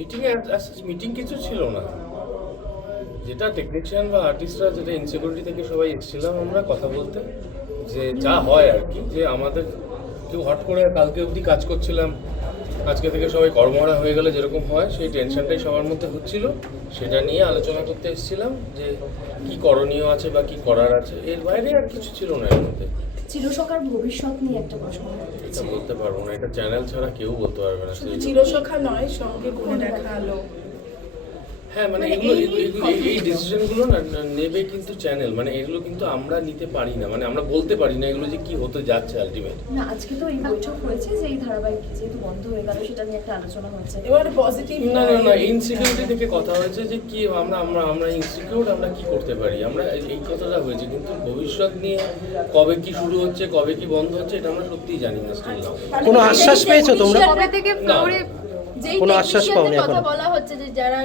Meeting কিছু ছিল না, যেটা টেকনিশিয়ান বা আর্টিস্টরা যেটা ইনসিকিউরিটি থেকে সবাই এসেছিলাম আমরা কথা বলতে, যে যা হয় আর কি, যে আমাদের কেউ হট করে কালকে অবধি কাজ করছিলাম, আজকে থেকে সবাই কর্মহারা হয়ে গেলে যেরকম হয় সেই টেনশনটাই সবার মধ্যে হচ্ছিল, সেটা নিয়ে আলোচনা করতে এসেছিলাম যে কি করণীয় আছে বা কি করার আছে, এর বাইরে আর কিছু ছিল না এর মধ্যে। চিরসখার ভবিষ্যৎ নিয়ে একটা প্রশ্ন। এটা বলতে পারবো না, এটা চ্যানেল ছাড়া কেউ বলতে পারবে না। চিরসখা নয়, সঙ্গে বলে দেখা আলো। হ্যাঁ মানে এই ডিসিশনগুলো না নেবে কিন্তু চ্যানেল, মানে এগুলো কিন্তু আমরা নিতে পারি না, মানে আমরা বলতে পারি না এগুলো যে কি হতে যাচ্ছে আলটিমেট। না, আজকে তো এই বৈঠক হয়েছে যে এই ধারাবাহিক যেহেতু বন্ধ হয়ে গেল সেটা নিয়ে একটা আলোচনা হয়েছে। এবারে পজিটিভ না ইনসিকিউরিটি থেকে কথা হয়েছে যে কি আমরা ইনসিকিউর, আমরা কি করতে পারি, আমরা এই কথাটা হয়েছে, কিন্তু ভবিষ্যৎ নিয়ে কবে কি শুরু হচ্ছে কবে কি বন্ধ হচ্ছে এটা আমরা সত্যিই জানি না স্টিল। কোনো আশ্বাস পেয়েছো তোমরা? কবে থেকে না। ফ্লোরে যেই কোনো আশ্বাস পাওনি টেকনিশিয়ানদের এখন? কথা বলা হচ্ছে যে যারা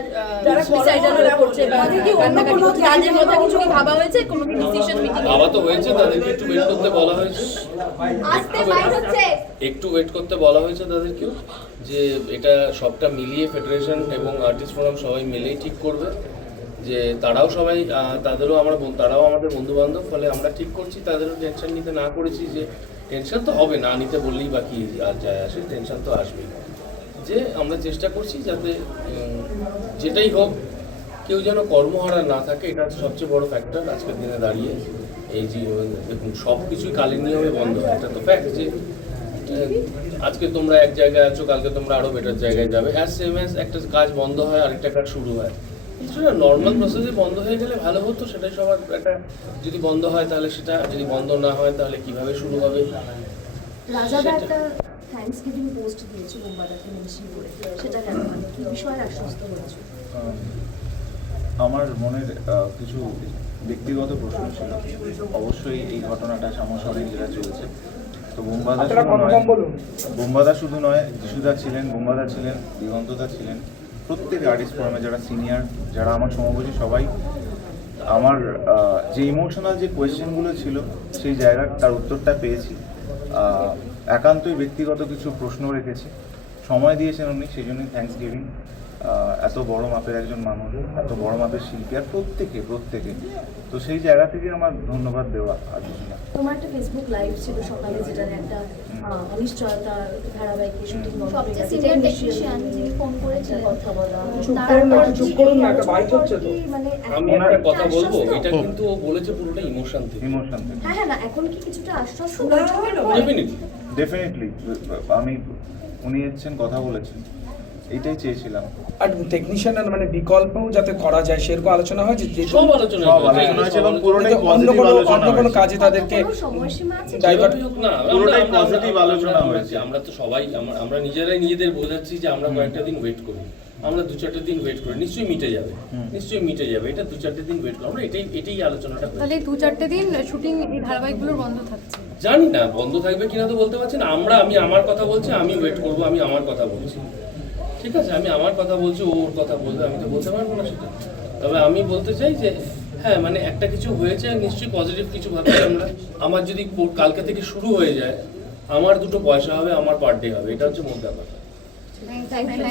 যারা সুইসাইডাল করছে বা তাদের কি অন্য কান্নাকাটি কোনো করছে, তাদের কথা কিছু কি ভাবা হয়েছে? কোনো কি ডিসিশন মিটিং ভাবা তো হয়েছে, তাদেরকে একটু ওয়েট করতে বলা হয়েছে, আসতে বাইর হচ্ছে? একটু ওয়েট করতে বলা হয়েছে তাদেরকেও, যে এটা সবটা মিলিয়ে ফেডারেশন এবং আর্টিস্ট ফোরাম সবাই মিলেই ঠিক করবে, যে তারাও সবাই তারাও আমাদের বন্ধু বান্ধব, ফলে আমরা ঠিক করছি, তাদেরও টেনশন নিতে না করেছি, যে টেনশন তো হবে, না নিতে বললেই বাকি আর যায় আসে, টেনশন তো আসবেই, যে আমরা চেষ্টা করছি যাতে যেটাই হোক কেউ যেন কর্মহারা না থাকে, এটা হচ্ছে সবচেয়ে বড় ফ্যাক্টর আজকের দিনে দাঁড়িয়ে। এই যে দেখুন সব কিছুই কালের নিয়মে বন্ধ হয়, এটা তো ফ্যাক্ট, যে আজকে তোমরা এক জায়গায় আছো, কালকে তোমরা আরো বেটার জায়গায় যাবে, অ্যাজ সেম অ্যাজ একটা কাজ বন্ধ হয় আরেকটা কাজ শুরু হয়, সেটা নর্মাল প্রসেসে বন্ধ হয়ে গেলে ভালো হতো, সেটাই সবার একটা, যদি বন্ধ হয় তাহলে সেটা, যদি বন্ধ না হয় তাহলে কিভাবে শুরু হবে। রাজাদা একটা থ্যাঙ্কস গিভিং পোস্ট দিয়েছে বোম্বাদাকে মেনশন করে, সেটা কেন, মানে কি বিষয়ে আশ্বস্ত হয়েছে? আমার মনের কিছু ব্যক্তিগত প্রশ্ন ছিল। অবশ্যই এই ঘটনাটা সমসাময়িক যেটা চলছে, তো বোম্বাদা শুধু নয়, যিশুদা ছিলেন, বোম্বাদা ছিলেন, দিগন্তদা ছিলেন, প্রত্যেক আর্টিস্ট ফোরামে যারা সিনিয়র, যারা আমার সমবয়সী, সবাই আমার যে ইমোশনাল যে কোয়েশ্চেনগুলো ছিল সেই জায়গার তার উত্তরটা পেয়েছি। একান্তই ব্যক্তিগত কিছু প্রশ্ন রেখেছি, সময় দিয়েছেন উনি, সেই জন্যই থ্যাঙ্কস গিভিং। এত বড় মাপের একজন মানুষ, এত বড় মাপের শিল্পী, আর প্রত্যেকে, তো সেই জায়গা থেকে আমার ধন্যবাদ দেওয়া আর কিছু না। তোমার একটা ফেসবুক লাইভ ছিল সকালে, যেটা একটা অনিশ্চয়তা ধারাবাহিক শুটিং সবচেয়ে সিনিয়র টেকনিশিয়ান যিনি ফোন করেছিলেন কথা বলা, চুপ করুন না, একটা বাইক হচ্ছে তো। মানে আমি একটা কথা বলবো, এটা কিন্তু ও বলেছে পুরোটা ইমোশন থেকে। হ্যাঁ না, এখন কি কিছুটা আশ্বস্ত? ডেফিনেটলি আমি, উনি এসেছেন, কথা বলেছেন, এইটাই চেয়েছিলাম। আর টেকনিশিয়ান মানে বিকল্পও যাতে করা যায় সেরকম আলোচনা হয়, যে সব আলোচনা হয়েছে এবং পুরোটাই অন্য পজিটিভ আলোচনা কোনো হয়েছে। কাজে তাদেরকে কোনো সময়সীমা আছে? ডাইভার্ট পুরোটাই পজিটিভ আলোচনা হয়েছে। আমরা তো সবাই আমরা নিজেরাই নিজেদের বোঝাচ্ছি যে আমরা কয়েকটা দিন ওয়েট করি, আমরা 2-4 দিন ওয়েট করি, নিশ্চয়ই মিটে যাবে, এটা 2-4 দিন ওয়েট করো, আমরা এটাই আলোচনাটা করি। তাহলে 2-4 দিন শুটিং এই ধারাবাহিকগুলোর বন্ধ থাকছে। জানি না বন্ধ থাকবে কিনা তো বলতে পারছি না, আমি আমার কথা বলছি, আমি ওয়েট করবো, আমি আমার কথা বলছি, ঠিক আছে, আমি আমার কথা বলছি, ওর কথা বলবে, আমি তো বলতে পারবো না সেটা। তবে আমি বলতে চাই যে হ্যাঁ, মানে একটা কিছু হয়েছে, নিশ্চয়ই পজিটিভ কিছু ভাবছি আমরা। আমার যদি কালকে থেকে শুরু হয়ে যায়, আমার 2 পয়সা হবে, আমার পার ডে হবে, এটা হচ্ছে মোদ্দা কথা। Thank you.